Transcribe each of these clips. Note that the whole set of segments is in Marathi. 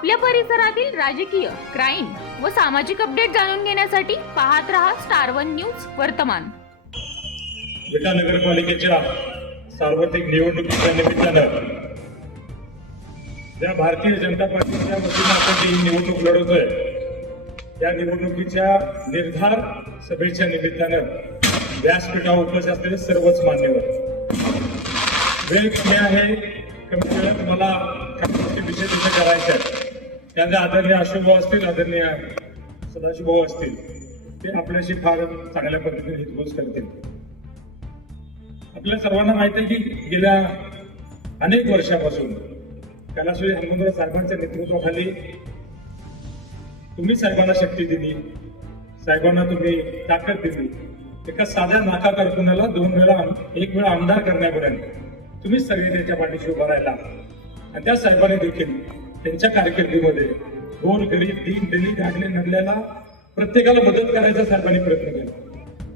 आपल्या परिसरातील राजकीय, क्राईम व सामाजिक अपडेट जाणून घेण्यासाठी पाहत रहा स्टार वन न्यूज वर्तमान. विटा नगरपालिकेच्या सार्वत्रिक निवडणुकीच्या निमित्तानं ज्या भारतीय जनता पार्टीच्या वतीनं आपण जी निवडणूक लढवतोय त्या निवडणुकीच्या निर्धार सभेच्या निमित्तानं व्यासपीठावर उपस्थित असलेले सर्वच मान्यवर. वेळ कमी आहे, कमी वेळात मला काही विषय तिथे करायचे आहेत. त्याचे आदरणीय अशोकभाऊ असतील, आदरणीय सदाशिवभाऊ असतील, ते आपल्याशी फार चांगल्या पद्धतीने हितगुज करतील. आपल्या सर्वांना माहिती आहे की गेल्या अनेक वर्षापासून कैलासवासी हनुमंतराव साहेबांच्या नेतृत्वाखाली तुम्ही साहेबांना शक्ती दिली, साहेबांना तुम्ही ताकद दिली. एका साध्या नाका कारकुनाला एक वेळा आमदार करण्यापर्यंत तुम्ही सगळे त्याच्या पाठीशी उभा राहिला. आणि त्या साहेबांनी देखील त्यांच्या कारकिर्दीमध्ये गोर गरीब दीन दलित आडले नडल्याला प्रत्येकाला मदत करायचा साहेबांनी प्रयत्न केला.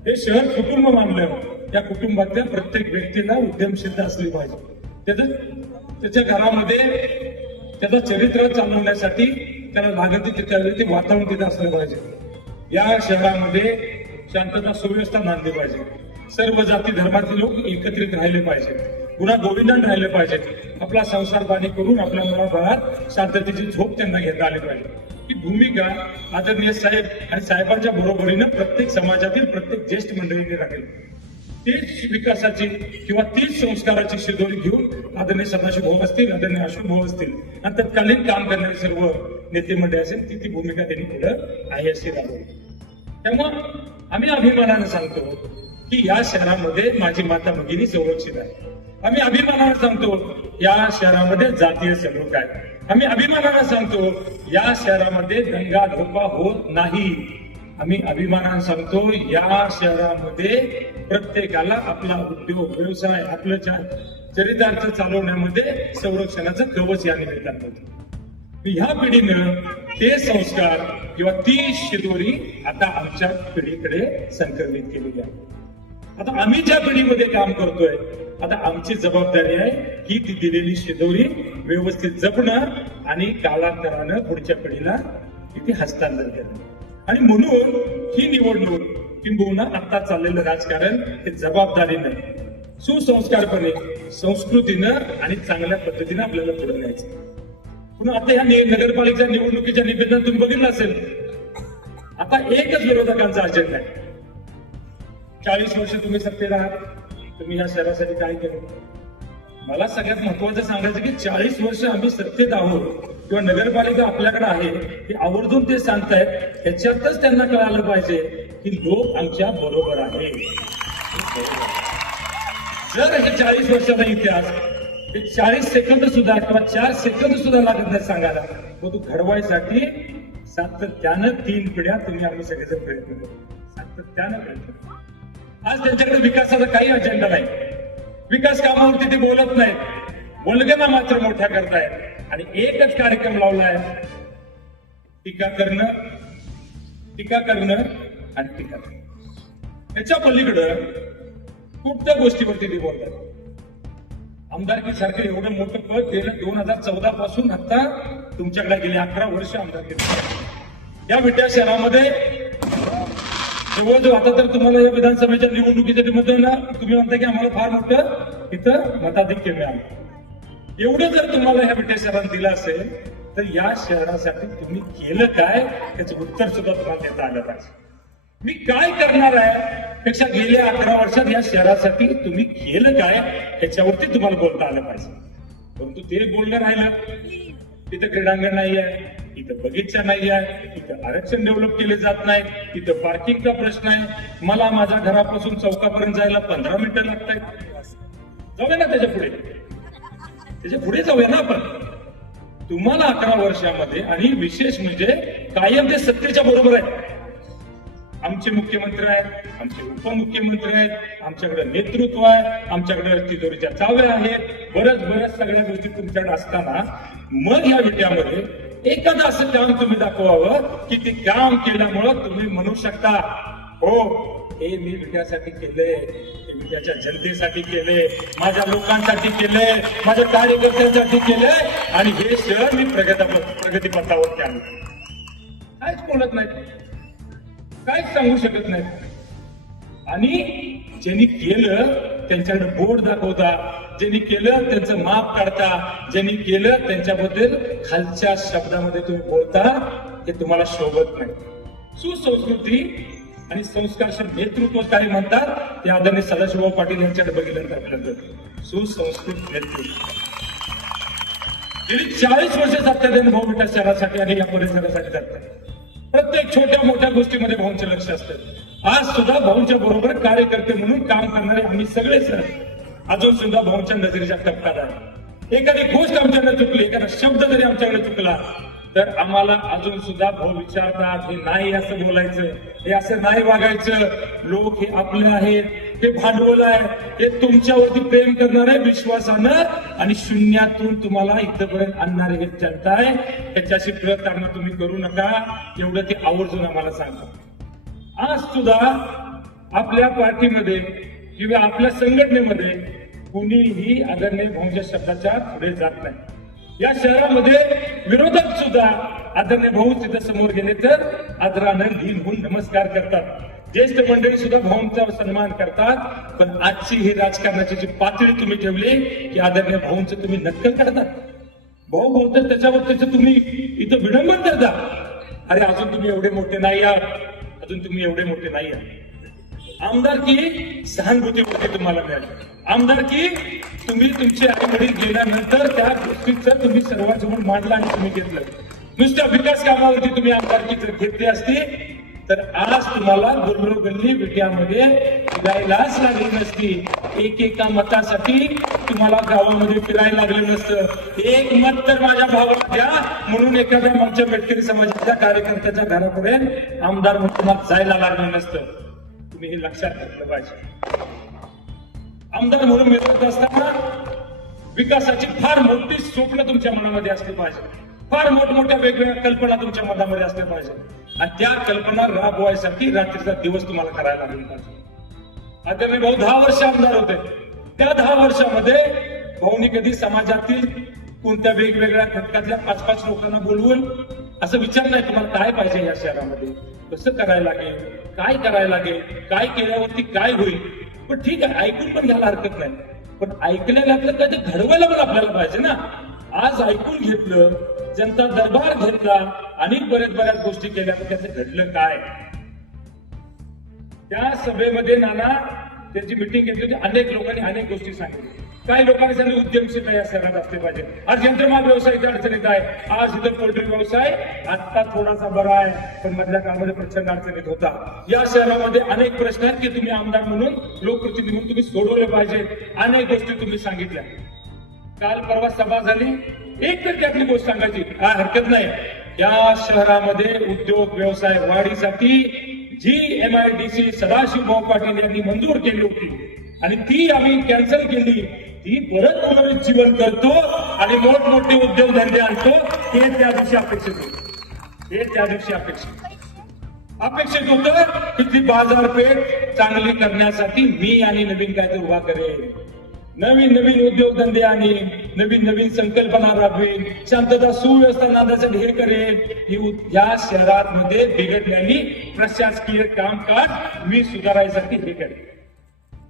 हे शहर कुटुंब मानलं, त्या कुटुंबातल्या प्रत्येक व्यक्तीला उद्यमशीलता असली पाहिजे. त्याच्या घरामध्ये त्याचं चरित्र चालवण्यासाठी त्याला लागत ते वातावरण तिथे असलं पाहिजे. या शहरामध्ये शांतता सुव्यवस्था नांदली पाहिजे. सर्व जाती धर्मातील लोक एकत्रित राहिले पाहिजे, पुन्हा गोविंदान राहिले पाहिजे. आपला संसार पाणी करून आपल्या मुलाबाळात शांततेची झोप त्यांना घेता आली पाहिजे. ही भूमिका आदरणीय साहेब आणि साहेबांच्या बरोबरीनं प्रत्येक समाजातील प्रत्येक ज्येष्ठ मंडळीने राखेल. तीच विकासाची किंवा तीच संस्काराची शिदोरी घेऊन आदरणीय सदाशिव भाऊ असतील, आदरणीय अशोक भाऊ असतील आणि तत्कालीन काम करणारे सर्व नेते मंडळी असेल, ती भूमिका त्यांनी पुढं आहे अशी राबवली. त्यामुळं आम्ही अभिमानानं सांगतो की या शहरामध्ये माझी माता भगिनी संरक्षित आहे. आम्ही अभिमानानं सांगतो या शहरामध्ये जातीय सलोख आहे. आम्ही अभिमानानं सांगतो या शहरामध्ये दंगा धोका होत नाही. आम्ही अभिमानानं सांगतो या शहरामध्ये प्रत्येकाला आपला उद्योग व्यवसाय आपलं चरितार्थ चालवण्यामध्ये संरक्षणाचं कवच या निमित्तानं होतं. ह्या पिढीनं ते संस्कार किंवा ती शिदोरी आता आमच्या पिढीकडे संक्रमित केलेली आहे. आता आम्ही ज्या पिढीमध्ये काम करतोय, आता आमची जबाबदारी आहे की ती दिलेली शिदोरी व्यवस्थित जपणं आणि कालांतरानं पुढच्या पिढीला ती हस्तांतरण करणं. आणि म्हणून ही निवडणूक किंबहुना आता चाललेलं राजकारण हे जबाबदारीनं, सुसंस्कारपणे, संस्कृतीनं आणि चांगल्या पद्धतीनं आपल्याला पुढे न्यायचं. पुन्हा आता ह्या नगरपालिकेच्या निवडणुकीच्या निमित्तानं तुम्ही बघितलं असेल, आता एकच विरोधकांचा अजेंडा आहे. 40 वर्ष तुम्ही सत्तेत आहात, तुम्ही या शहरासाठी काय केलं? मला सगळ्यात महत्वाचं सांगायचं की 40 वर्ष आम्ही सत्तेत आहोत किंवा नगरपालिका आपल्याकडे आहे हे आवर्जून ते सांगतायत. ह्याच्यातच त्यांना कळालं पाहिजे की लोक आमच्या बरोबर आहे. जर हे 40 वर्षाचा इतिहास 40 सेकंद सुद्धा किंवा 4 सेकंद सुद्धा लागत नाही सांगायला, तो घडवायसाठी सातत्यानं 3 पिढ्या तुम्ही आम्ही सगळेजण प्रयत्न करू, सातत्यानं प्रयत्न करू. आज त्यांच्याकडे विकासाचा काही अजेंडा नाही. विकास कामावरती ते बोलत नाहीत, बोलगेना मात्र मोठ्या करतायत आणि एकच कार्यक्रम लावलाय, टीका करणं आणि टीका करणं. त्याच्या पलीकडं कुठल्या गोष्टीवरती ते बोलतात. आमदारकी सारखं एवढं मोठं पद गेलं 2014 पासून आता तुमच्याकडे गेले 11 वर्ष आमदारकी. या विटा शहरामध्ये जवळजवळ आता तर तुम्हाला या विधानसभेच्या निवडणुकीच्या मध्ये ना तुम्ही म्हणता की आम्हाला फार मोठं इथं मताधिक्य मिळालं. एवढं जर तुम्हाला ह्या विटा शहरात दिलं असेल तर या शहरासाठी तुम्ही केलं काय त्याचं उत्तर सुद्धा तुम्हाला देता आलं पाहिजे. मी काय करणार आहे पेक्षा गेल्या 11 वर्षात या शहरासाठी तुम्ही केलं काय ह्याच्यावरती तुम्हाला बोलता आलं पाहिजे. परंतु ते बोलणं राहिलं. तिथं क्रीडांगण नाही आहे, इथं बगीचा नाही आहे, इथं आरक्षण डेव्हलप केले जात नाही, इथं पार्किंगचा प्रश्न आहे. मला माझ्या घरापासून चौकापर्यंत जायला 15 मिनिटं लागत आहेत. जाऊया ना त्याच्या पुढे जाऊया ना आपण. तुम्हाला 11 वर्षामध्ये आणि विशेष म्हणजे कायम ते सत्तेच्या बरोबर आहे. आमचे मुख्यमंत्री आहेत, आमचे उपमुख्यमंत्री आहेत, आमच्याकडे नेतृत्व आहे, आमच्याकडे तिजोरीच्या चाव्या आहेत, बरंच सगळ्या गोष्टी तुमच्याकडे असताना मग या विट्यामध्ये एखादं असं काम तुम्ही दाखवावं की ते काम केल्यामुळं तुम्ही म्हणू शकता हो हे मी विट्यासाठी केले, हे विट्याच्या जनतेसाठी केले, माझ्या लोकांसाठी केले, माझ्या कार्यकर्त्यांसाठी केले आणि हे शहर मी प्रगतीपथावरती आणलं. काहीच बोलत नाही, काहीच सांगू शकत नाही. आणि ज्यांनी केलं त्यांच्याकडे बोर्ड दाखवता, ज्यांनी केलं त्यांचं माप काढता, ज्यांनी केलं त्यांच्याबद्दल खालच्या शब्दामध्ये तुम्ही बोलता, हे तुम्हाला शोभत नाही. सुसंस्कृती आणि संस्कारशील नेतृत्व काय म्हणतात ते आदरणीय सदाशिवराव पाटील यांच्याकडे बघितल्यानंतर आपल्याला कळतं. सुसंस्कृत नेतृत्व. गेली 40 वर्ष सातत्याने भाऊ विटा शहरासाठी आणि या परिसरासाठी जातात. प्रत्येक छोट्या मोठ्या गोष्टीमध्ये भाऊंचे लक्ष असतं. आज सुद्धा भाऊंच्या बरोबर कार्यकर्ते म्हणून काम करणारे आम्ही सगळे सर अजून सुद्धा भाऊंच्या नजरेच्या टप्प्यात आहे. एखादी गोष्ट आमच्याकडे चुकली, एखादा शब्द जरी आमच्याकडे चुकला तर आम्हाला अजून सुद्धा भाऊ विचारतात, हे नाही असं बोलायचं, हे असं नाही वागायचं, लोक हे आपले आहेत, हे भांडवल आहे, हे तुमच्यावरती प्रेम करणारे विश्वासानं आणि शून्यातून तुम्हाला इथपर्यंत आणणारे हे जनता आहे. त्याच्याशी प्रतारणा तुम्ही करू नका, एवढं ते आवर्जून आम्हाला सांगतात. आज सुद्धा आपल्या पार्टीमध्ये किंवा आपल्या संघटनेमध्ये कुणीही आदरणीय भाऊंच्या शब्दाच्या पुढे जात नाही. या शहरामध्ये विरोधक सुद्धा आदरणीय भाऊ तिथे समोर गेले तर आदरानं लीन होऊन नमस्कार करतात. ज्येष्ठ मंडळी सुद्धा भाऊंचा सन्मान करतात. पण आजची ही राजकारणाची जी पातळी तुम्ही ठेवली की आदरणीय भाऊंचं तुम्ही नक्कल करतात. भाऊ बोलतात त्याच्यावर त्याचं तुम्ही इथं विडंबन करता. अरे अजून तुम्ही एवढे मोठे नाही आहात, अजून तुम्ही एवढे मोठे नाही आहात. आमदारकी सहानुभूतीवरती तुम्हाला मिळाली. आमदारकी तुम्ही तुमचे आई वडील गेल्यानंतर त्या गोष्टीचं तुम्ही सर्वांसमोर मांडला आणि तुम्ही घेतलं. नुसत्या विकास कामावरती तुम्ही आमदारकी जर घेतली असती तर आज तुम्हाला गुल्लोगल्ली विट्यामध्ये फिरायलाच लागली नसती. एकेका मतासाठी तुम्हाला गावामध्ये फिरायला लागलं नसतं. एक मत तर माझ्या भावाला द्या म्हणून एखाद्या आमच्या मेटकरी समाजाच्या कार्यकर्त्याच्या घरापर्यंत आमदार म्हणून तुम्हाला जायला लागलं नसतं. तुम्ही हे लक्षात घेतलं पाहिजे. आमदार म्हणून मिळत असताना विकासाची फार मोठी स्वप्न तुमच्या मनामध्ये असली पाहिजे. फार मोठमोठ्या वेगवेगळ्या कल्पना तुमच्या मनामध्ये असल्या पाहिजे आणि त्या कल्पना राबवायसाठी रात्रीचा दिवस तुम्हाला करायला लागला पाहिजे. आदरणीय भाऊ 10 वर्ष आमदार होते. त्या 10 वर्षामध्ये भाऊनी कधी समाजातील कोणत्या वेगवेगळ्या घटकातल्या 5-5 लोकांना बोलवून असं विचार नाही तुम्हाला काय पाहिजे या शहरामध्ये, कसं करायला लागेल, काय करायला लागेल, काय केल्यावरती काय होईल. पण ठीक आहे, ऐकून पण घ्यायला हरकत नाही, पण ऐकलेल्यातलं कधी घडवायला पण आपल्याला पाहिजे ना. आज ऐकून घेतलं, जनता दरबार घेतला आणि बऱ्याच गोष्टी केल्या, पण त्याचं घडलं काय. त्या सभेमध्ये नाना त्याची मिटिंग घेतली होती. अनेक लोकांनी अनेक गोष्टी सांगितल्या. काही लोकांनी सांगितलं उद्यमशीलता या शहरात असले पाहिजे. आज यंत्रमाग व्यवसाय इथे अडचणीत आहे. आज इथं पोल्ट्री व्यवसाय आता थोडासा बरा आहे, पण मधल्या काळामध्ये प्रचंड अडचणीत होता. या शहरामध्ये अनेक प्रश्न आहेत की तुम्ही आमदार म्हणून, लोकप्रतिनिधी म्हणून तुम्ही सोडवले पाहिजे. अनेक गोष्टी तुम्ही सांगितल्या. काल परवा सभा झाली, एक तर त्यातली गोष्ट सांगायची काय हरकत नाही. या शहरामध्ये उद्योग व्यवसाय वाढीसाठी जी MIDC सदाशिवभाऊ पाटील यांनी मंजूर केली होती आणि ती आम्ही कॅन्सल केली, ती परत पुनरुज्जीवन करतो आणि मोठमोठे उद्योगधंदे आणतो. हे त्या दिवशी अपेक्षित होतं. हे त्या दिवशी अपेक्षित होतं की ती बाजारपेठ चांगली करण्यासाठी मी आणि नवीन काहीतरी उभा करेन, नवीन उद्योगधंदे आणि नवीन संकल्पना राबवेन, शांतता सुव्यवस्था नांदण्यासाठी हे करेन. या शहरामध्ये बिघडलेली प्रशासकीय कामकाज मी सुधारायसाठी हे करेन.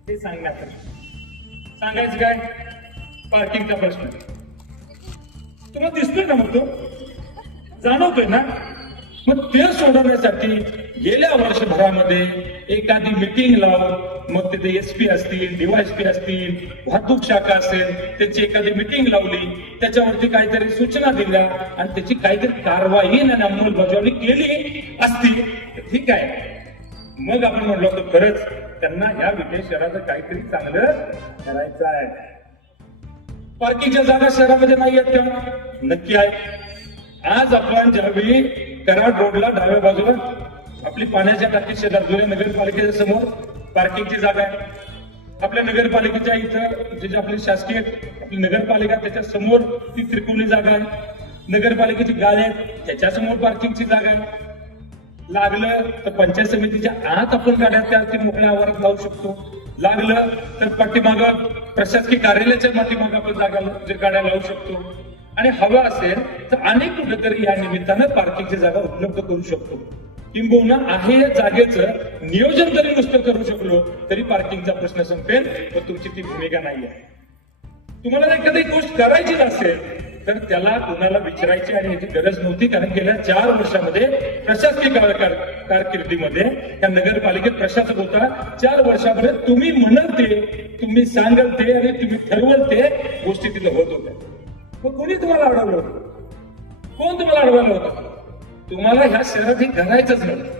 हे सांगायचं काय. पार्किंगचा प्रश्न तुम्हाला दिसतोय ना, मग तो जाणवतोय ना. मग ते सोडवण्यासाठी गेल्या वर्षभरामध्ये एखादी मिटिंग लावून, मग तिथे SP असतील, DYSP असतील, वाहतूक शाखा असेल, त्यांची एखादी मिटिंग लावली, त्याच्यावरती काहीतरी सूचना दिल्या आणि त्याची काहीतरी कारवाई आणि अंमलबजावणी केली असती ठीक आहे. मग आपण म्हणलो होतो खरंच त्यांना या विजय शहराचं काहीतरी चांगलं करायचं आहे. पार्किंगच्या जागा शहरामध्ये नाही आहेत का? नक्की आहे. आज आपण ज्यावेळी कराड रोडला डाव्या बाजूला आपली पाण्याच्या टाकी शेजारी नगरपालिकेच्या समोर पार्किंगची जागा आहे. आपल्या नगरपालिकेच्या इथं जे आपली शासकीय आपली नगरपालिका त्याच्या समोर ती त्रिकोणी जागा आहे. नगरपालिकेची गाळे आहेत त्याच्या समोर पार्किंगची जागा आहे. लागलं तर पंचायत समितीच्या आत आपण गाड्या त्या मोकळ्या आवारात लावू शकतो. लागलं तर पाठीमागं प्रशासकीय कार्यालयाच्या पाठीमागं आपण गाड्या लावू शकतो. आणि हवं असेल तर अनेक कुठेतरी या निमित्तानं पार्किंगची जागा उपलब्ध करू शकतो. किंबहुना आहे या जागेचं नियोजन जरी नुसतं करू शकलो तरी पार्किंगचा प्रश्न संपेल. पण तुमची ती भूमिका नाहीये. तुम्हाला जर एखादी गोष्ट करायची नसेल तर त्याला कोणाला विचारायची आणि याची गरज नव्हती. कारण गेल्या 4 वर्षामध्ये प्रशासकीय कारकिर्दीमध्ये या नगरपालिकेत प्रशासक होता. 4 वर्षामध्ये तुम्ही म्हणाल ते, तुम्ही सांगाल ते आणि तुम्ही ठरवाल ते गोष्टी तिथं होत होत्या. मग कोणी तुम्हाला अडवलं होतं? कोण तुम्हाला अडवलं होतं? तुम्हाला ह्या शहरात हे करायचंच नव्हतं.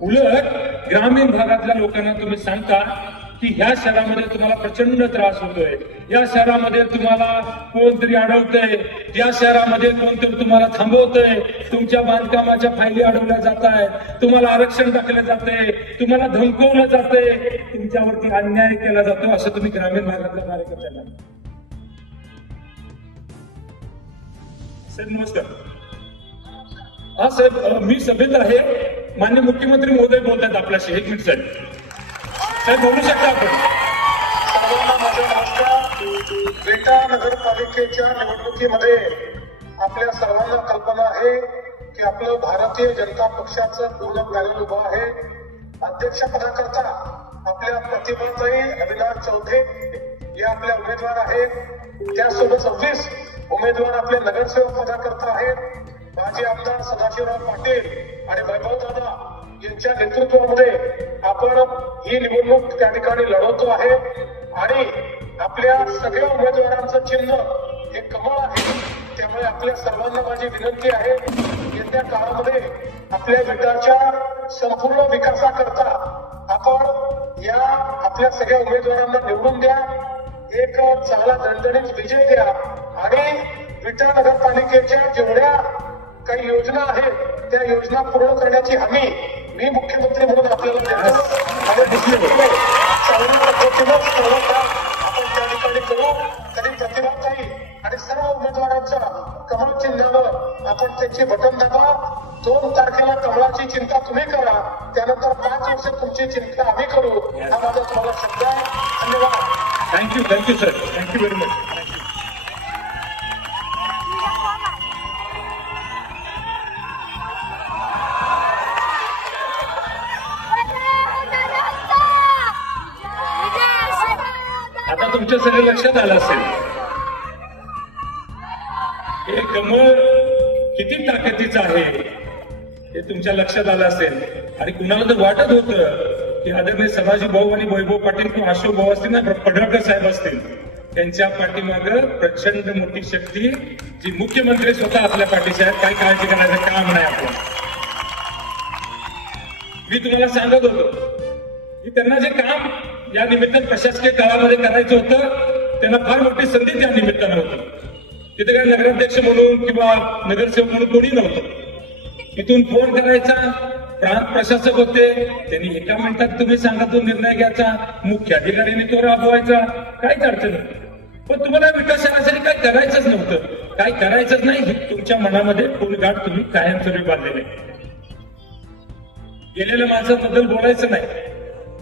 उलट ग्रामीण भागातल्या लोकांना तुम्ही सांगता की ह्या शहरामध्ये तुम्हाला प्रचंड त्रास होतोय, या शहरामध्ये तुम्हाला कोणतरी अडवतंय, या शहरामध्ये कोणतरी तुम्हाला थांबवतंय, तुमच्या बांधकामाच्या फायली अडवल्या जात आहेत, तुम्हाला आरक्षण टाकलं जातंय, तुम्हाला धमकवलं जातंय, तुमच्यावरती अन्याय केला जातो, असं तुम्ही ग्रामीण भागातल्या कार्यकर्त्यांना. साहेब नमस्कार. हा साहेब, मी सभेत आहे. माननीय मुख्यमंत्री महोदय बोलतात आपल्याशी. 1 मिनिट साहेब. साहेब बोलू शकता आपण. सर्वांना माझा नमस्कार. विटा नगरपालिकेच्या निवडणुकीमध्ये आपल्या सर्वांना कल्पना आहे की आपलं भारतीय जनता पक्षाचं पूर्ण पॅनल उभं आहे. अध्यक्षपदाकरता आपल्या प्रतिभाताई अविनाश चौधरी या आपल्या उमेदवार आहेत. त्यासोबत 26 उमेदवार आपले नगरसेवक पदाकरता आहेत. माजी आमदार सदाशिवराव पाटील आणि वैभव दादा यांच्या नेतृत्वामध्ये आपण ही निवडणूक त्या ठिकाणी लढवतो आहे. आणि आपल्या सगळ्या उमेदवारांचं चिन्ह हे कमळ आहे. त्यामुळे आपल्या सर्वांना माझी विनंती आहे, येत्या काळामध्ये आपल्या विटाच्या संपूर्ण विकासाकरता आपण या आपल्या सगळ्या उमेदवारांना निवडून द्या. एक चांगला दणदणीत विजय द्या. आणि विटा नगरपालिकेच्या जेवढ्या काही योजना आहेत त्या योजना पूर्ण करण्याची हमी मी मुख्यमंत्री म्हणून आपल्याला देतो. आणि चांगल्या पद्धतीनं सर्व काम आपण त्या ठिकाणी करू. तरी प्रतिभाताई आणि सर्व उमेदवारांच्या कमळ चिन्हावर आपण त्याची बटन दाबा. 2 तारखेला कमळाची चिंता तुम्ही करा, त्यानंतर 5 वर्ष तुमची चिंता आम्ही करू. हा माझा तुम्हाला शब्द आहे. धन्यवाद. Thank you sir. Thank you very much. आता तुमच्या सगळं लक्षात आलं असेल हे कमळ किती ताकदीचं आहे हे तुमच्या लक्षात आलं असेल. आणि कुणाला तर वाटत होतं की आदरणीय सदाजी भाऊ आणि वैभव पाटील किंवा अशोक भाऊ असतील ना, पडळकर साहेब असतील, त्यांच्या पाठीमागं प्रचंड मोठी शक्ती जी मुख्यमंत्री स्वतः आपल्या पाठीशी आहेत. काही काळजी करण्याचं काम नाही आपलं. मी तुम्हाला सांगत होतो की त्यांना जे काम या निमित्तानं प्रशासकीय काळामध्ये करायचं होतं त्यांना फार मोठी संधी त्या निमित्तानं होती. तिथे काही नगराध्यक्ष म्हणून किंवा नगरसेवक म्हणून कोणी नव्हतं. इथून फोन करायचा, प्रांत प्रशासक होते, त्यांनी एका मिनिटात तुम्ही सांगा तो निर्णय घ्यायचा, मुख्य अधिकाऱ्यांनी तो राबवायचा, काहीच अडचण नव्हती. पण तुम्हाला विकास शहरासाठी काय करायचंच नव्हतं. काय करायचंच नाही हे तुमच्या मनामध्ये पूर्णगाठ तुम्ही कायमस्वरूपी बांधलेले. गेलेल्या माणसाबद्दल बोलायचं नाही,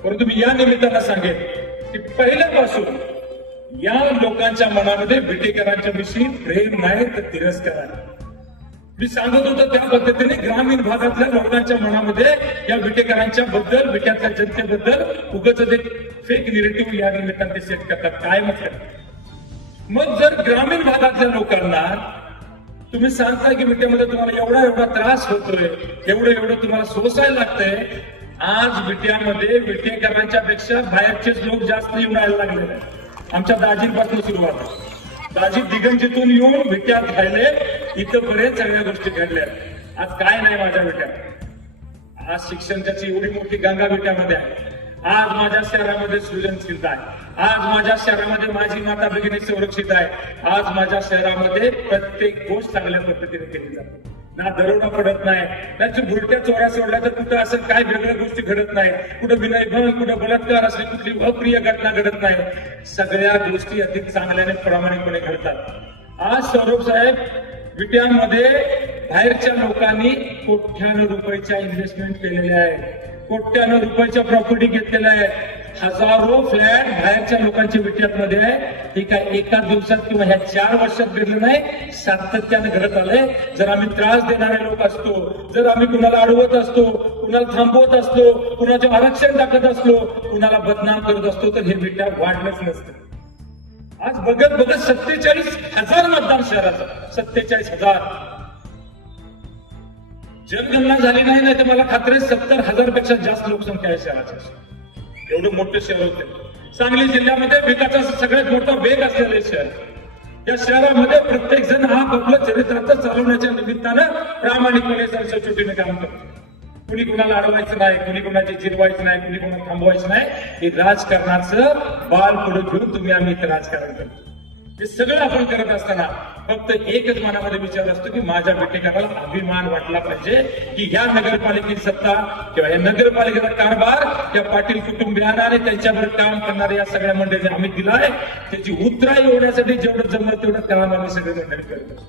परंतु मी या निमित्तानं सांगेन की पहिल्यापासून या लोकांच्या मनामध्ये विटेकरांच्या विषयी प्रेम नाही तर तिरस्कार आहे. मी सांगत होतो त्या पद्धतीने ग्रामीण भागातल्या लोकांच्या मनामध्ये या विटेकरांच्या बद्दल, विट्यातल्या जनतेबद्दल उगाच एक फेक निगेटिव्ह या निमित्ताने सेट करतात. काय म्हटलं? मग जर ग्रामीण भागातल्या लोकांना तुम्ही सांगता की विट्यामध्ये तुम्हाला एवढा त्रास होतोय, एवढं तुम्हाला सोसायला लागतंय, आज विट्यामध्ये विटेकरांच्या पेक्षा बाहेरचेच लोक जास्त येऊन राहायला लागलेले आहेत. आमच्या दाजींपासून सुरुवात आहे. दाजी दिगंजीतून येऊन विट्यात राहिले, इथंपर्यंत सगळ्या गोष्टी घडल्या. आज काय नाही माझ्या विट्यात. आज शिक्षणाची एवढी मोठी गंगा विट्यामध्ये आहे. आज माझ्या शहरामध्ये सृजनशीलता आहे. आज माझ्या शहरामध्ये माझी माता भगिनी सुरक्षित आहे. आज माझ्या शहरामध्ये प्रत्येक गोष्ट चांगल्या पद्धतीने केली जाते. ना दरोडा पडत नाही, त्याची भुरट्या चोऱ्या सोडल्या तर कुठं असं काय वेगळ्या गोष्टी घडत नाही, कुठं विनयभंग, कुठं बलात्कार असले, कुठली अप्रिय घटना घडत नाही. सगळ्या गोष्टी अधिक चांगल्याने प्रामाणिकपणे घडतात. आज सौरभ साहेब विट्यामध्ये बाहेरच्या लोकांनी कोट्यानं रुपयाच्या इन्व्हेस्टमेंट केलेल्या आहेत, कोट्यानं रुपयाच्या प्रॉपर्टी घेतलेल्या आहेत, हजारो फ्लॅट बाहेरच्या लोकांच्या विट्यामध्ये आहे. हे काय एका दिवसात किंवा ह्या 4 वर्षात घडलं नाही, सातत्यानं घडत आलंय. जर आम्ही त्रास देणारे लोक असतो, जर आम्ही कुणाला अडवत असतो, कुणाला थांबवत असलो, कुणाचं आरक्षण टाकत असलो, कुणाला बदनाम करत असतो, तर हे विट्या वाढलंच नसतं. आज बघत बघत 47,000 मतदान शहराचं, 47,000. जनगणना झाली नाही तर मला खात्री 70,000 पेक्षा जास्त लोकसंख्या आहे शहराची. एवढं मोठं शहर होते. सांगली जिल्ह्यामध्ये विकासाचा सगळ्यात मोठा वेग असलेले शहर. या शहरामध्ये प्रत्येक जण हा आपलं चरित्रार्थ चालवण्याच्या निमित्तानं प्रामाणिकपणे सरसचोटीने काम करतो. कुणी कुणाला अडवायचं नाही, कुणी कुणाची जिरवायचं नाही, कुणी कुणाला थांबवायचं नाही. हे राजकारणाचं बाल पुढे घेऊन तुम्ही आम्ही इथं राजकारण करतो. हे सगळं आपण करत असताना फक्त एकच मनामध्ये विचार असतो की माझ्या बेटेकराला अभिमान वाटला पाहिजे की ह्या नगरपालिकेची सत्ता किंवा या नगरपालिकेचा कारभार या पाटील कुटुंबियांना आणि त्यांच्यावर काम करणाऱ्या या सगळ्या मंडळींनी आम्ही दिलाय. त्याची उतराई होण्यासाठी जेवढं जमलं तेवढं काम आम्ही सगळे मंडळी करतो.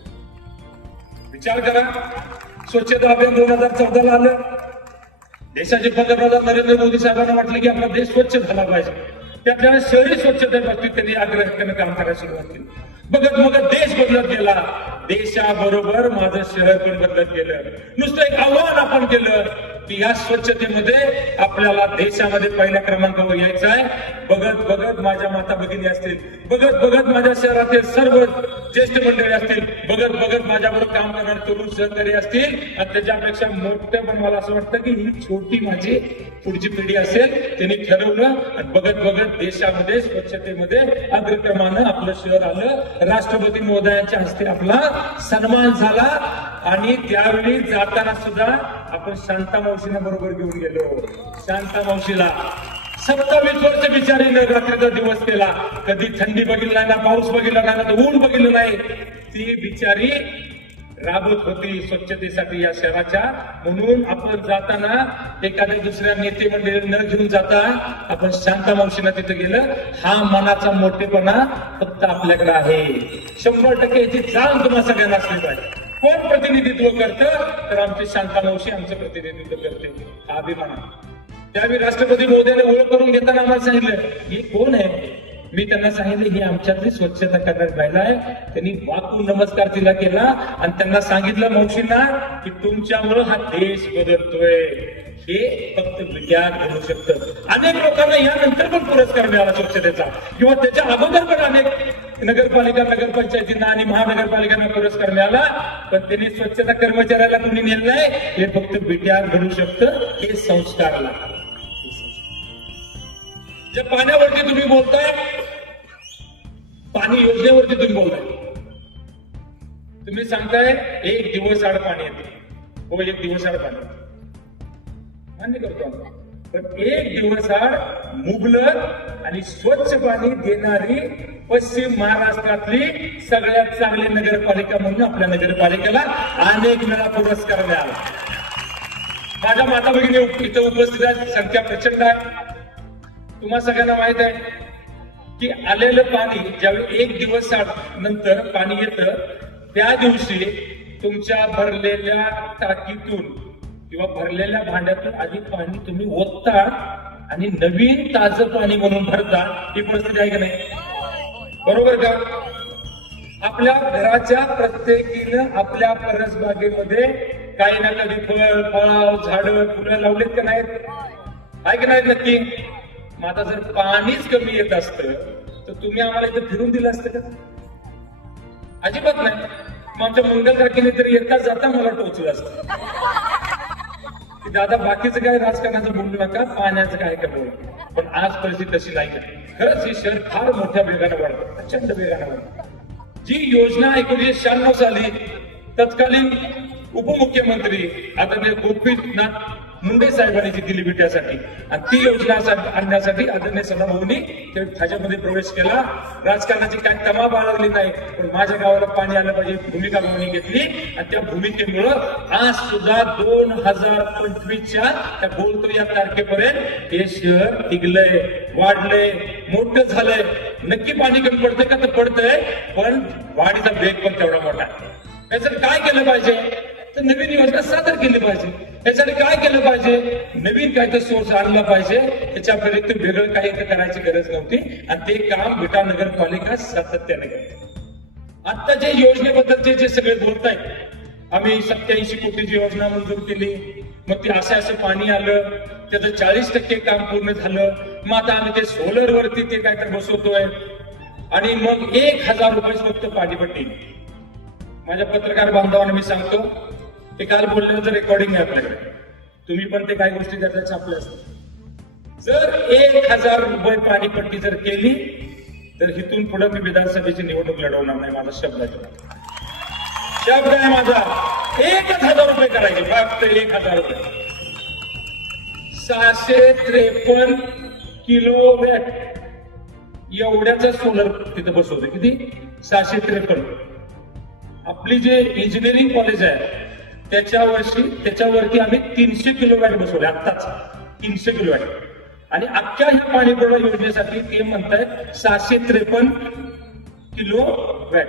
विचार करा, स्वच्छता अभियान 2014ला आलं. देशाचे पंतप्रधान नरेंद्र मोदी साहेबांना वाटलं की आपला देश स्वच्छ झाला पाहिजे. त्यातल्या शहरी स्वच्छतेबाबतीत त्यांनी आग्रहाने काम करायला सुरुवात केली. बघत बघत देश बदलत गेला. देशाबरोबर माझं शहर पण बदलत गेलं. नुसतं एक आव्हान आपण केलं की या स्वच्छतेमध्ये आपल्याला देशामध्ये पहिल्या क्रमांकावर यायचं आहे. बघत बघत माझ्या माता भगिनी असतील, बघत बघत माझ्या शहरातील सर्व ज्येष्ठ मंडळी असतील, बघत बघत माझ्याबरोबर काम करणारे तरुण सहकारी असतील. आणि त्याच्यापेक्षा मोठं पण मला असं वाटतं की ही छोटी माझी पुढची पिढी असेल. त्यांनी ठरवलं आणि बघत बघत देशामध्ये स्वच्छतेमध्ये अग्रक्रमानं आपलं शहर आलं. राष्ट्रपती महोदयांच्या हस्ते आपला सन्मान झाला. आणि त्यावेळी जाताना सुद्धा आपण शांता मावशीला बरोबर घेऊन गेलो. शांता मावशीला 27 वर्ष बिचारीनं रात्रीचा दिवस केला. कधी थंडी बघितली नाही ना, पाऊस बघितला नाही ना, ऊन बघितलं नाही. ती बिचारी राबत होती स्वच्छतेसाठी या शहराच्या. म्हणून आपण जाताना एखाद्या दुसऱ्या नेते मंडळी न घेऊन जाता आपण शांता मावशीला तिथे गेलं. हा मनाचा मोठेपणा फक्त आपल्याकडे आहे. 100% याची जाण तुम्हाला सगळ्यांना असली पाहिजे. कोण प्रतिनिधित्व करतं तर आमची शांता मावशी आमचं प्रतिनिधित्व करते. हा अभिमान. त्यावेळी राष्ट्रपती महोदयाने ओळख करून घेताना आम्हाला सांगितलं ही कोण आहे. मी त्यांना सांगितलं ही आमच्यातली स्वच्छता करणारी महिला आहे. त्यांनी वाकून नमस्कार तिला केला आणि त्यांना सांगितलं मावशींना की तुमच्यामुळं हा देश बदलतोय. हे फक्त विद्या घडू शकतं. अनेक लोकांना यानंतर पण पुरस्कार मिळाला स्वच्छतेचा, किंवा त्याच्या अगोदर पण अनेक नगरपालिका नगरपंचायतींना आणि महानगरपालिकांना पुरस्कार मिळाला. पण त्यांनी स्वच्छता कर्मचाऱ्याला कोणी नेलं नाही. हे फक्त विद्या घडू शकतं. हे संस्कार लागतात. जे पाण्यावरती तुम्ही बोलताय, पाणी योजनेवरती तुम्ही बोलताय, तुम्ही सांगताय 1 दिवस आड पाणी येते. हो, 1 दिवस आड पाणी मान्य करतो आपण. पण 1 दिवस आड मुबलक आणि स्वच्छ पाणी देणारी पश्चिम महाराष्ट्रातली सगळ्यात चांगली नगरपालिका म्हणून आपल्या नगरपालिकेला अनेक वेळा पुरस्कार मिळाला. माझ्या माता भगिनी इथं उपस्थित आहेत, संख्या प्रचंड आहे. तुम्हाला सगळ्यांना माहित आहे की आलेलं पाणी ज्यावेळी 1 दिवस नंतर पाणी येतं, त्या दिवशी तुमच्या भरलेल्या टाकीतून किंवा भरलेल्या भांड्यातून आधी पाणी तुम्ही ओतता आणि नवीन ताजं पाणी म्हणून भरता. ही परिस्थिती आहे का नाही? बरोबर का? आपल्या घराच्या प्रत्येकीनं आपल्या परसबागेमध्ये काही ना कधी फळ, फळाव, झाडं, फुलं लावलीत का नाहीत? आहे की नाहीत? नक्की. मग आता जर पाणीच कमी येत असतं तर तुम्ही आम्हाला इथं फिरून दिलं असतं का? अजिबात नाही. मग आमच्या मंगल काकीने तरी येता जाता मला टोचलं असतं की दादा बाकीचं काय राजकारणाचं बोलू नका, पाण्याचं काय का बोलू. पण आज परिस्थिती तशी नाही. खरंच हे शहर फार मोठ्या वेगाने वाढतं, प्रचंड वेगाने वाढतं. जी योजना 1996 साली तत्कालीन उपमुख्यमंत्री आदरणीय गोपीनाथ मुंडे साहेबांनी जी दिली विट्यासाठी, आणि ती योजना आणण्यासाठी आदरणीय सदाभाऊंनी त्याच्यामध्ये प्रवेश केला. राजकारणाची काही तमा बाळगली नाही, पण माझ्या गावाला पाणी आलं पाहिजे भूमिका भाऊनी घेतली. आणि त्या भूमिकेमुळं आज सुद्धा 2025च्या त्या बोलतो या तारखेपर्यंत हे शहर टिकलंय, वाढलंय, मोठं झालंय. नक्की पाणी कमी पडतंय का? तर पडतंय, पण वाढीचा वेग पण तेवढा मोठा आहे. त्याचं काय केलं पाहिजे तर नवीन योजना सादर केली पाहिजे. पाहिजे, नवीन काय तर सोर्स आणला पाहिजे, त्याच्या व्यतिरिक्त वेगळं काही तर करायची गरज नव्हती आणि ते काम विटा नगरपालिका सातत्याने करते. आता जे योजनेबद्दलचे जे सगळे बोलतायत, आम्ही 87 कोटीची योजना मंजूर केली, मग ते असं पाणी आलं, त्याचं 40% काम पूर्ण झालं, मग आता आम्ही ते सोलर वरती ते काय तर बसवतोय आणि मग 1000 रुपये फक्त पाणीपट्टी. माझ्या पत्रकार बांधवांना मी सांगतो, ते काल बोलल्याचं रेकॉर्डिंग आहे आपल्याकडे, तुम्ही पण ते काही गोष्टी त्याच्या छापल्या असतात. जर 1000 रुपये पाणीपट्टी जर केली तर इथून पुढे मी विधानसभेची निवडणूक लढवणार नाही. माझा शब्द आहे, शब्द आहे माझा. 1000 रुपये करायचे, फक्त 1000 रुपये. 653 किलोवॅट एवढ्याचा सोलर तिथं बसवतो. किती? 653. आपली जे इंजिनिअरिंग कॉलेज आहे त्याच्यावरती आम्ही 300 किलोवॅट बसवले आत्ताच, 300 किलोवॅट. आणि अख्ख्या ह्या पाणी पुरवठा योजनेसाठी ते म्हणतायत 653 किलोवॅट.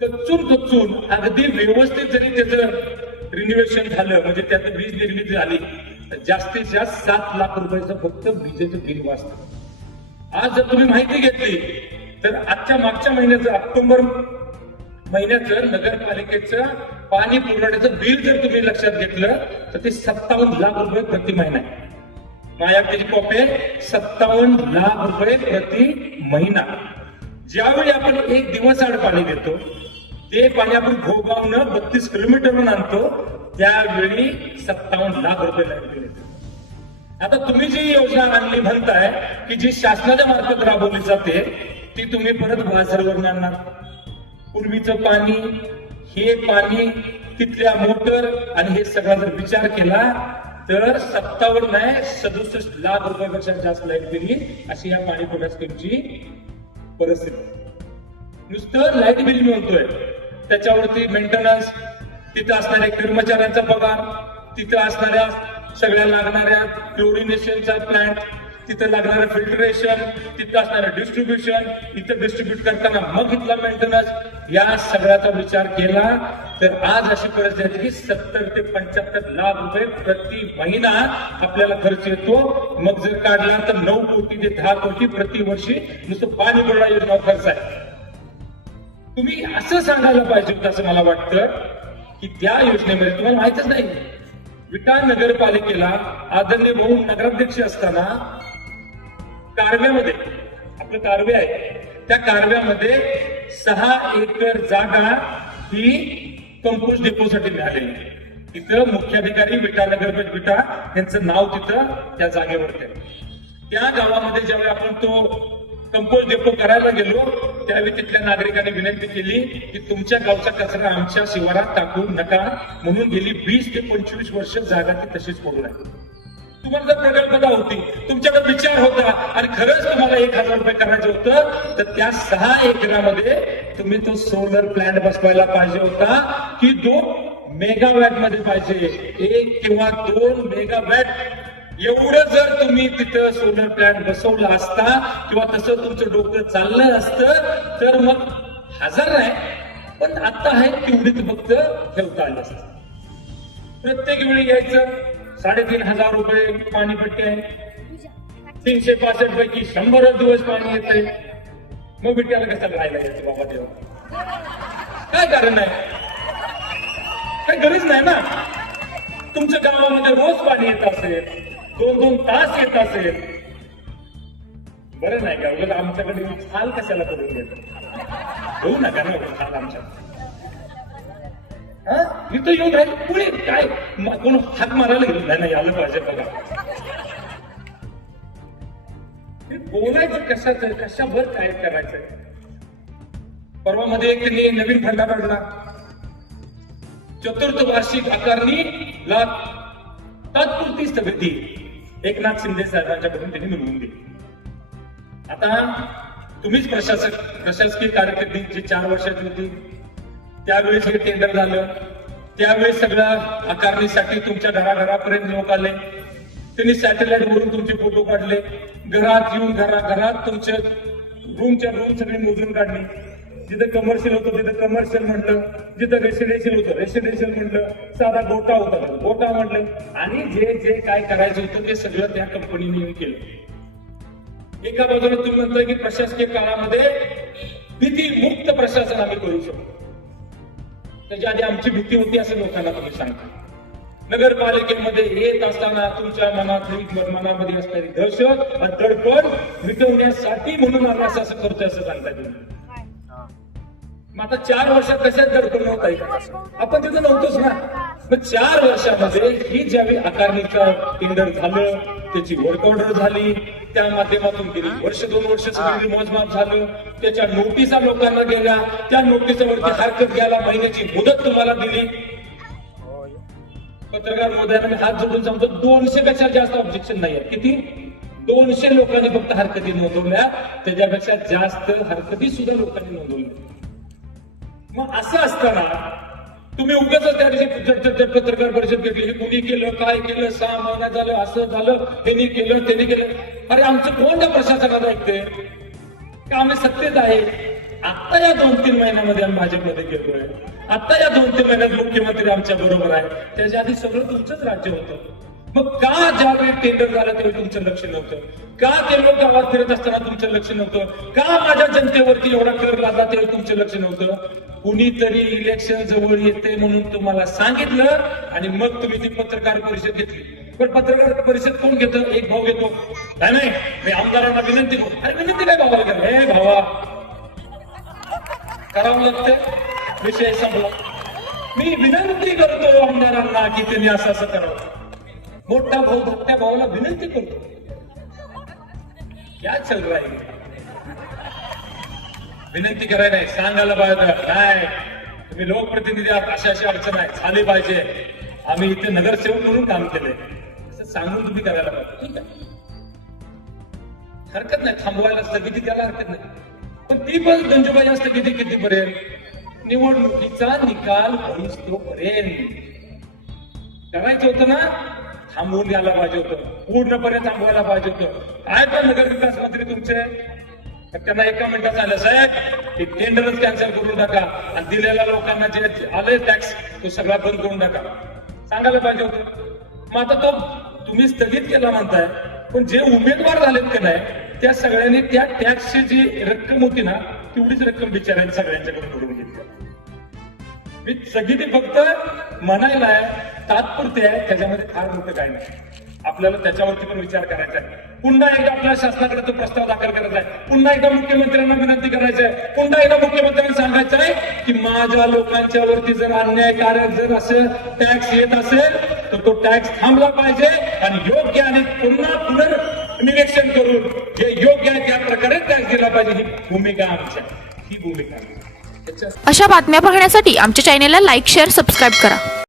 कच्चून अगदी व्यवस्थित जरी त्याचं रिन्युएशन झालं, म्हणजे त्यात वीज निर्मिती झाली, तर जास्तीत जास्त 7 लाख रुपयाचं फक्त विजेचं बिल वाचतं. आज जर तुम्ही माहिती घेतली तर आजच्या मागच्या महिन्याचं, ऑक्टोबर महिन्याचं नगरपालिकेचं पाणी पुरवठ्याचं बिल जर तुम्ही लक्षात घेतलं तर ते 57 लाख रुपये प्रति महिना आहे. माझ्याकडे कॉपी आहे, 57 लाख रुपये प्रति महिना. ज्यावेळी आपण 1 दिवस आड पाणी देतो, ते पाणी आपण घोगावनं 32 किलोमीटरवरून आणतो, त्यावेळी 57 लाख रुपये लाईट बिल येते. आता तुम्ही जी योजना आणली म्हणताय की जी शासनाच्या मार्फत राबवली जाते, ती तुम्ही परत बाजारवरून आणणार. पूर्वीचं पाणी, हे पाणी, तिथल्या मोटर आणि हे सगळा जर विचार केला तर 57 नाही 67 लाख रुपयापेक्षा जास्त लाईट बिल येईल, अशी या पाणी पुरवठा स्कीमची परिस्थिती. नुसतं लाईट बिल म्हणतोय, त्याच्यावरती मेंटेनन्स, तिथं असणाऱ्या कर्मचाऱ्यांचा पगार, तिथं असणाऱ्या सगळ्या लागणाऱ्या क्लोरिनेशनचा प्लांट, तिथं लागणारं फिल्टरेशन, तिथं असणारं डिस्ट्रीब्युशन, इथं डिस्ट्रीब्युट करताना मग इथला मेंटेनन्स, या सगळ्याचा विचार केला तर आज अशी परिस्थिती आहे की 70 ते 75 लाख रुपये प्रति महिना आपल्याला खर्च येतो. मग जर काढला तर 9 कोटी ते 10 कोटी प्रतिवर्षी नुसतं पाणी पुरवठा योजना खर्च आहे. तुम्ही असं सांगायला पाहिजे होतं असं मला वाटतं की त्या योजनेमध्ये तुम्हाला माहितच नाही. विटा नगरपालिकेला आदरणीय भाऊ नगराध्यक्ष असताना कारव्यामध्ये, आपलं कारवे आहे, त्या कारव्यामध्ये 6 एकर जागा ही कंपोस्ट डेपोसाठी मिळालेली. तिथं मुख्याधिकारी विटा नगरपंचायत विटा यांचं नाव तिथं त्या जागेवरती आहे. त्या गावामध्ये ज्यावेळी आपण तो कंपोस्ट डेपो करायला गेलो त्यावेळी तिथल्या नागरिकांनी विनंती केली की तुमच्या गावचा कचरा आमच्या शिवारात टाकू नका, म्हणून गेली 20 ते 25 वर्ष जागा ती तशीच पडून आहे. तुम्हाला जर प्रकल्पता होती, तुमच्याकडे विचार होता आणि खरंच तुम्हाला 1000 रुपये करायचं होतं, तर त्या 6 एकरामध्ये तुम्ही तो सोलर प्लांट बसवायला पाहिजे होता की 2 मेगावॅट मध्ये पाहिजे, 1 किंवा 2 मेगावॅट. एवढं जर तुम्ही तिथं सोलर प्लांट बसवला असता किंवा तसं तुमचं डोकं चाललं असतं तर मग 1000 नाही, पण आता आहे तेवढीच फक्त ठेवता आलं असतं. प्रत्येक वेळी यायचं 3500 रुपये पाणीपट्टी आहे, 365 पैकी 100 दिवस पाणी येते. मग विट्याला कसं राहायला यायचं बाबा देव? काय कारण आहे? काही गरज नाही ना. तुमच्या गावामध्ये रोज पाणी येत असेल, 2-2 तास येत असेल, बरं नाही का? उगाच आमच्याकडे हाल कशाला करून देतो? होऊ नका ना हाल आमच्या. इथं येऊन राहील पुढे काय कोण हात मारायला गेलो नाही, आलं पाहिजे बघा. बोलायचं कशाचं, कशावर काय करायचंय. परवा मध्ये एक त्यांनी नवीन फंडा काढला, चतुर्थ वार्षिक आकारणीला तात्पुरती स्थगिती एकनाथ शिंदे साहेबांच्याकडून त्यांनी मिळवून दिली. आता तुम्हीच प्रशासकीय कारकिर्दी जी 4 वर्षाची होती त्यावेळेस हे टेंडर झालं, त्यावेळेस सगळं आकारणीसाठी तुमच्या घराघरापर्यंत लोक आले, त्यांनी सॅटेलाइट वरून तुमचे फोटो काढले, घरात येऊन घरात तुमच्या रूमच्या रूम सगळी मोजून काढली. जिथं कमर्शियल होतं तिथं कमर्शियल म्हटलं, जिथं रेसिडेन्शियल होतं रेसिडेन्शियल म्हटलं, साधा गोटा होता गोटा म्हटलं, आणि जे जे काय करायचं होतं ते सगळं त्या कंपनीने केलं. एका बाजूला तुम्ही म्हणताय की प्रशासकीय काळामध्ये भीतीमुक्त प्रशासन आम्ही करू शकतो. त्याच्या आधी आमची भीती होती असं लोकांना तुम्ही सांगता. नगरपालिकेमध्ये येत असताना तुमच्या मनामध्ये असणारी दहशत आणि तडफड मिटवण्यासाठी म्हणून आम्ही असं करतोय असं सांगता तुम्ही. मग आता 4 वर्षात कशात दडपण नव्हता येत? आपण तिथं नव्हतोच ना. मग 4 वर्षामध्ये ही ज्यावेळी आकारणीचं टेंडर झालं, त्याची वर्क ऑर्डर झाली, त्या माध्यमातून गेली वर्ष 2 वर्ष सगळी मोजमाप झालं, त्याच्या नोटिसा लोकांना गेल्या, त्या नोटिसावरती हरकत घ्यायला महिन्याची मुदत तुम्हाला दिली. पत्रकार महोदयांना मी हात जोडून सांगतो, 200 पेक्षा जास्त ऑब्जेक्शन नाही आहे. किती? 200 लोकांनी फक्त हरकती नोंदवल्या, त्याच्यापेक्षा जास्त हरकती सुद्धा लोकांनी नोंदवल्या. मग असं असताना तुम्ही उगाच त्या दिवशी पत्रकार परिषद घेतली, हे कुणी केलं, काय केलं, 6 महिना झालं, असं झालं, त्यांनी केलं, त्यांनी केलं. अरे आमचं कोण त्या प्रशासनात ऐकतंय का? आम्ही सत्तेत आहे. आता या 2-3 महिन्यामध्ये आम्ही भाजपमध्ये गेलोय. आता या 2-3 महिन्यात मुख्यमंत्री आमच्या बरोबर आहे. त्याच्या आधी सगळं तुमचंच राज्य होतं. मग का ज्यावेळी टेंडर झालं त्यावेळी तुमचं लक्ष नव्हतं? का ते लोक गावात फिरत असताना तुमचं लक्ष नव्हतं? का माझ्या जनतेवरती एवढा कर लागला त्यावेळी तुमचं लक्ष नव्हतं? कुणीतरी इलेक्शन जवळ येते म्हणून तुम्हाला सांगितलं आणि मग तुम्ही ती पत्रकार परिषद घेतली. पण पत्रकार परिषद कोण घेतं? एक भाऊ घेतो. नाही मी आमदारांना विनंती करू. अरे विनंती काय भावाला करा? हे भावा करावं लागतं, विषय संपला. मी विनंती करतो आमदारांना की त्यांनी असं असं करावं. मोठा भाऊ धाकट्या भावाला विनंती करतो. क्या चल रहा है? विनंती करायला नाही, सांगायला पाहिजे. नाही तुम्ही लोकप्रतिनिधी आहात, अशा अशी अडचण आहे, झाली पाहिजे, आम्ही इथे नगरसेवक म्हणून काम केलंय असं सांगून तुम्ही करायला पाहिजे. ठीक आहे, हरकत नाही, थांबवायला स्थगिती द्यायला हरकत नाही. पण ती पण गंजूबाई स्थगिती कितीपर्यंत? निवडणुकीचा निकाल होईस तोपर्यंत करायचं होतं ना. थांबवून द्यायला पाहिजे होतं, पूर्णपणे थांबवायला पाहिजे होतं. काय पण नगरविकास मंत्री तुमचे, त्यांना 1 मिनिटात झालं, साहेब एक टेंडरच कॅन्सल करून टाका आणि दिलेल्या लोकांना जे आले टॅक्स तो सगळा बंद करून टाका, सांगायला पाहिजे होतं. मग आता तो तुम्ही स्थगित केला म्हणताय, पण जे उमेदवार झालेत का नाही त्या सगळ्यांनी त्या टॅक्सची जी रक्कम होती ना तेवढीच रक्कम बिचाऱ्यांनी सगळ्यांच्याकडे करून घेतली. मी स्थगिती फक्त म्हणायला आहे, तात्पुरते आहे, त्याच्यामध्ये फार मोठं काय नाही. आपल्याला त्याच्यावरती पण विचार करायचा आहे. पुन्हा एकदा आपल्या शासनाकडे तो प्रस्ताव दाखल करायचा आहे. पुन्हा एकदा मुख्यमंत्र्यांना विनंती करायची आहे. पुन्हा एकदा मुख्यमंत्र्यांना सांगायचं आहे की माझ्या लोकांच्या वरती जर अन्यायकारक जर असं टॅक्स येत असेल तर तो टॅक्स थांबला पाहिजे आणि योग्य आणि पुन्हा पुनर्निरीक्षण करून जे योग्य आहे त्या प्रकारे टॅक्स दिला पाहिजे. ही भूमिका आमची, ही भूमिका. अशा बातम्या पाहण्यासाठी आमच्या चॅनेलला लाईक, शेअर, सबस्क्राईब करा.